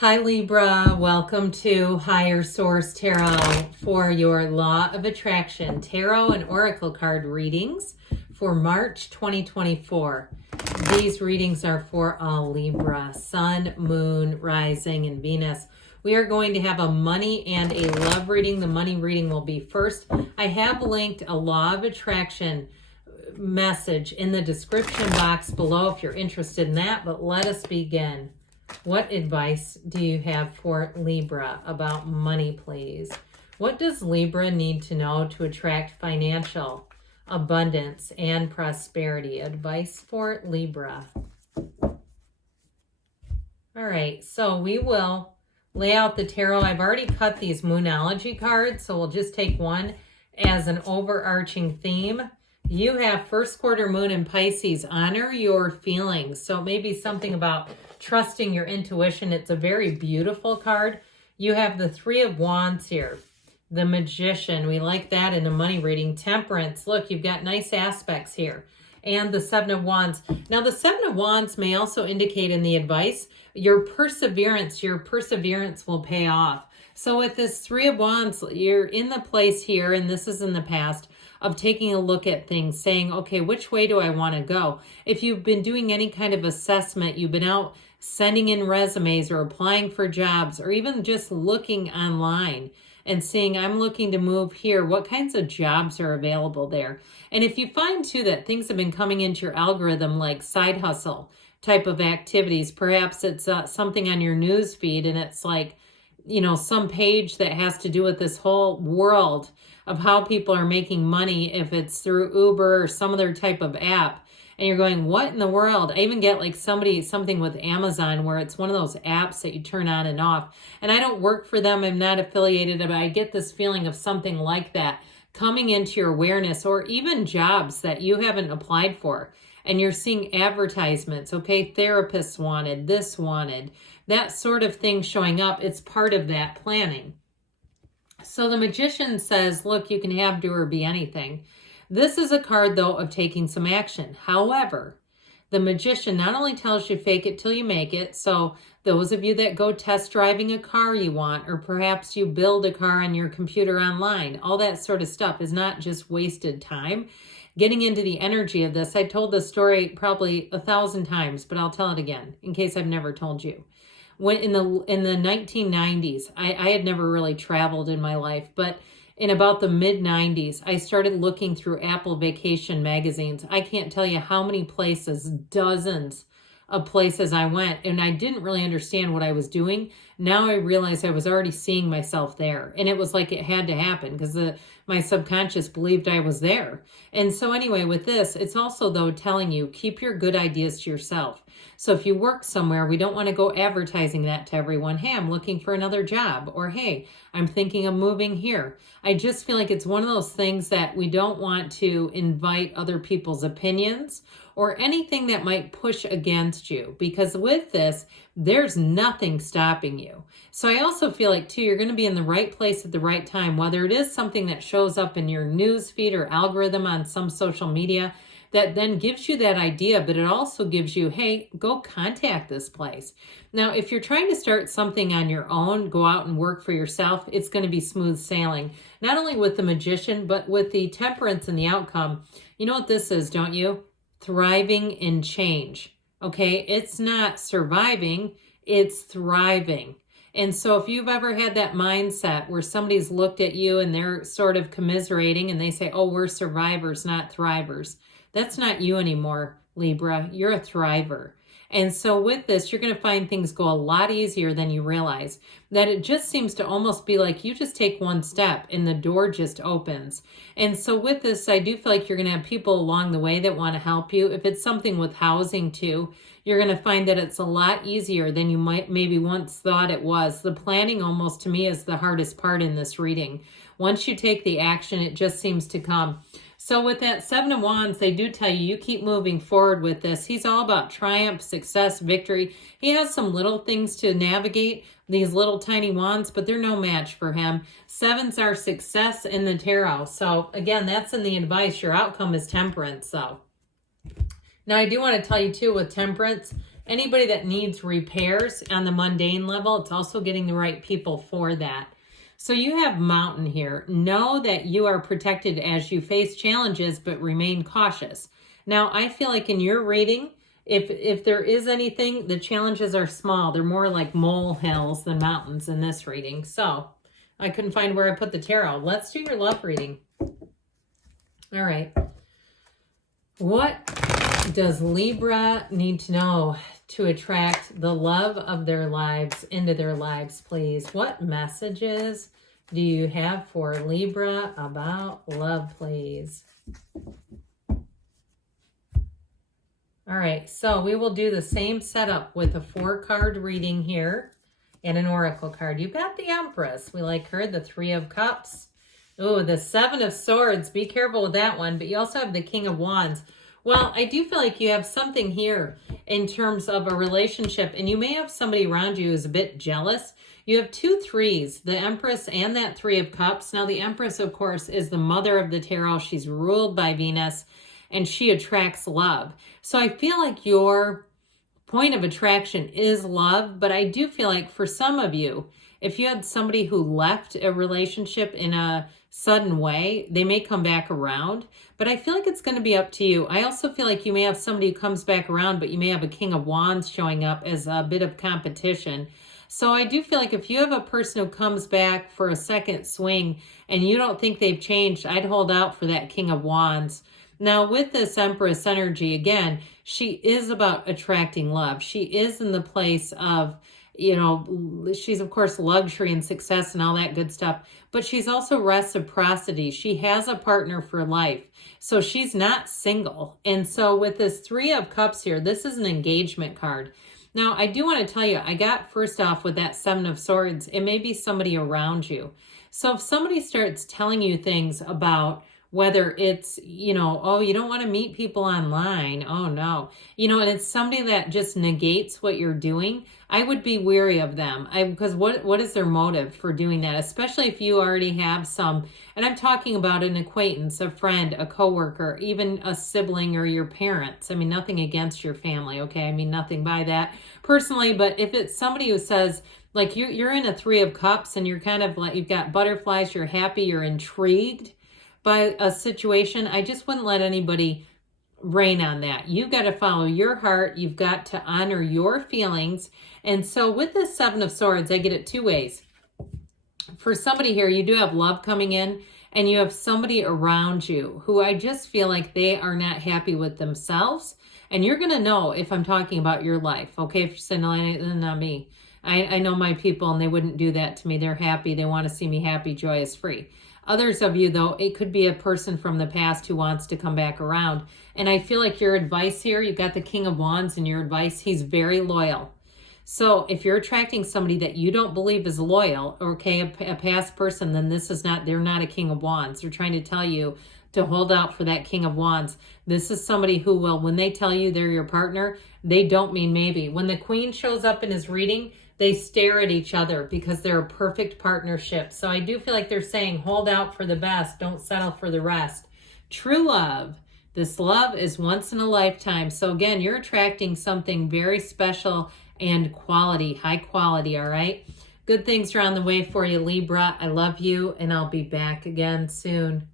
Hi Libra, welcome to Higher Source Tarot for your Law of Attraction Tarot and Oracle card readings for March 2024. These readings are for all Libra, Sun, Moon, Rising, and Venus. We are going to have a money and a love reading. The money reading will be first. I have linked a Law of Attraction message in the description box below if you're interested in that, but let us begin. What advice do you have for Libra about money, please? What does Libra need to know to attract financial abundance and prosperity? Advice for Libra. All right, so we will lay out the tarot. I've already cut these Moonology cards, so we'll just take one as an overarching theme. You have first quarter moon in Pisces. Honor your feelings. So maybe something about trusting your intuition. It's a very beautiful card. You have the Three of Wands here. The Magician. We like that in a money reading. Temperance. Look, you've got nice aspects here. And the Seven of Wands. Now, the Seven of Wands may also indicate in the advice your perseverance will pay off. So with this Three of Wands, you're in the place here, and this is in the past, of taking a look at things, saying, okay, which way do I want to go? If you've been doing any kind of assessment, you've been out sending in resumes or applying for jobs, or even just looking online and seeing, I'm looking to move here, what kinds of jobs are available there? And if you find too that things have been coming into your algorithm like side hustle type of activities, perhaps it's something on your news feed and it's like, you know, some page that has to do with this whole world of how people are making money, if it's through Uber or some other type of app, and you're going, what in the world? I even get like something with Amazon where it's one of those apps that you turn on and off. And I don't work for them. I'm not affiliated, but I get this feeling of something like that coming into your awareness, or even jobs that you haven't applied for. And you're seeing advertisements, okay, therapists wanted, this wanted, that sort of thing showing up. It's part of that planning. So the Magician says, look, you can have, do, or be anything. This is a card, though, of taking some action. However, the Magician not only tells you fake it till you make it. So those of you that go test driving a car you want, or perhaps you build a car on your computer online, all that sort of stuff is not just wasted time. Getting into the energy of this, I told this story probably 1,000 times, but I'll tell it again in case I've never told you. When in the 1990s, I had never really traveled in my life, but in about the mid-90s, I started looking through Apple Vacation magazines. I can't tell you how many places, dozens of places I went, and I didn't really understand what I was doing. Now I realize I was already seeing myself there, and it was like it had to happen because my subconscious believed I was there. And so anyway, with this, it's also, though, telling you, keep your good ideas to yourself. So if you work somewhere, we don't want to go advertising that to everyone. Hey, I'm looking for another job, or hey, I'm thinking of moving here. I just feel like it's one of those things that we don't want to invite other people's opinions or anything that might push against you, because with this, there's nothing stopping you. So I also feel like, too, you're going to be in the right place at the right time, whether it is something that shows up in your news feed or algorithm on some social media that then gives you that idea, but it also gives you, hey, go contact this place. Now, if you're trying to start something on your own, go out and work for yourself, it's going to be smooth sailing, not only with the Magician, but with the Temperance and the outcome. You know what this is, don't you? Thriving in change. Okay, it's not surviving, it's thriving. And so if you've ever had that mindset where somebody's looked at you and they're sort of commiserating and they say, oh, we're survivors, not thrivers. That's not you anymore, Libra. You're a thriver. And so with this, you're going to find things go a lot easier than you realize. That it just seems to almost be like you just take one step and the door just opens. And so with this, I do feel like you're going to have people along the way that want to help you. If it's something with housing too, you're going to find that it's a lot easier than you might maybe once thought it was. The planning almost to me is the hardest part in this reading. Once you take the action, it just seems to come. So with that Seven of Wands, they do tell you, you keep moving forward with this. He's all about triumph, success, victory. He has some little things to navigate, these little tiny wands, but they're no match for him. Sevens are success in the tarot. So again, that's in the advice. Your outcome is temperance. So now I do want to tell you too, with temperance, Anybody that needs repairs on the mundane level, it's also getting the right people for that. So you have Mountain here. Know that you are protected as you face challenges, but remain cautious. Now, I feel like in your reading, if there is anything, the challenges are small. They're more like molehills than mountains in this reading. So I couldn't find where I put the tarot. Let's do your love reading. All right. What does Libra need to know to attract the love of their lives into their lives, please? What messages do you have for Libra about love, please? All right, so we will do the same setup with a 4-card reading here and an oracle card. You've got the Empress. We like her, the 3 of Cups. Oh, the 7 of Swords. Be careful with that one. But you also have the King of Wands. Well, I do feel like you have something here in terms of a relationship, and you may have somebody around you who's a bit jealous. You have 2 3s, the Empress and that 3 of Cups. Now, the Empress, of course, is the mother of the tarot. She's ruled by Venus, and she attracts love. So I feel like your point of attraction is love, but I do feel like for some of you, if you had somebody who left a relationship in a sudden way, they may come back around, but I feel like it's going to be up to you. I also feel like you may have somebody who comes back around, but you may have a King of Wands showing up as a bit of competition. So I do feel like if you have a person who comes back for a second swing and you don't think they've changed, I'd hold out for that King of Wands. Now, with this Empress energy, again, she is about attracting love. She is in the place of, you know, she's, of course, luxury and success and all that good stuff, but she's also reciprocity. She has a partner for life, so she's not single. And so with this 3 of Cups here, this is an engagement card. Now, I do want to tell you, I got first off with that 7 of Swords, it may be somebody around you. So if somebody starts telling you things about whether it's, you know, oh, you don't want to meet people online. Oh, no. You know, and it's somebody that just negates what you're doing. I would be wary of them because what is their motive for doing that? Especially if you already have some, and I'm talking about an acquaintance, a friend, a coworker, even a sibling or your parents. I mean, nothing against your family, okay? I mean, nothing by that personally, but if it's somebody who says, like you're in a 3 of Cups and you're kind of like, you've got butterflies, you're happy, you're intrigued by a situation, I just wouldn't let anybody rain on that. You've got to follow your heart. You've got to honor your feelings. And so with this 7 of Swords, I get it 2 ways. For somebody here, you do have love coming in, and you have somebody around you who I just feel like they are not happy with themselves. And you're going to know if I'm talking about your life, okay? If you're saying, no, not me. I know my people, and they wouldn't do that to me. They're happy. They want to see me happy, joyous, free. Others of you, though, it could be a person from the past who wants to come back around. And I feel like your advice here, you've got the King of Wands in your advice. He's very loyal. So if you're attracting somebody that you don't believe is loyal, okay, a past person, then this is not, they're not a King of Wands. They're trying to tell you to hold out for that King of Wands. This is somebody who will, when they tell you they're your partner, they don't mean maybe. When the Queen shows up in his reading, they stare at each other because they're a perfect partnership. So I do feel like they're saying, hold out for the best. Don't settle for the rest. True love. This love is once in a lifetime. So again, you're attracting something very special and quality, high quality, all right? Good things are on the way for you, Libra. I love you, and I'll be back again soon.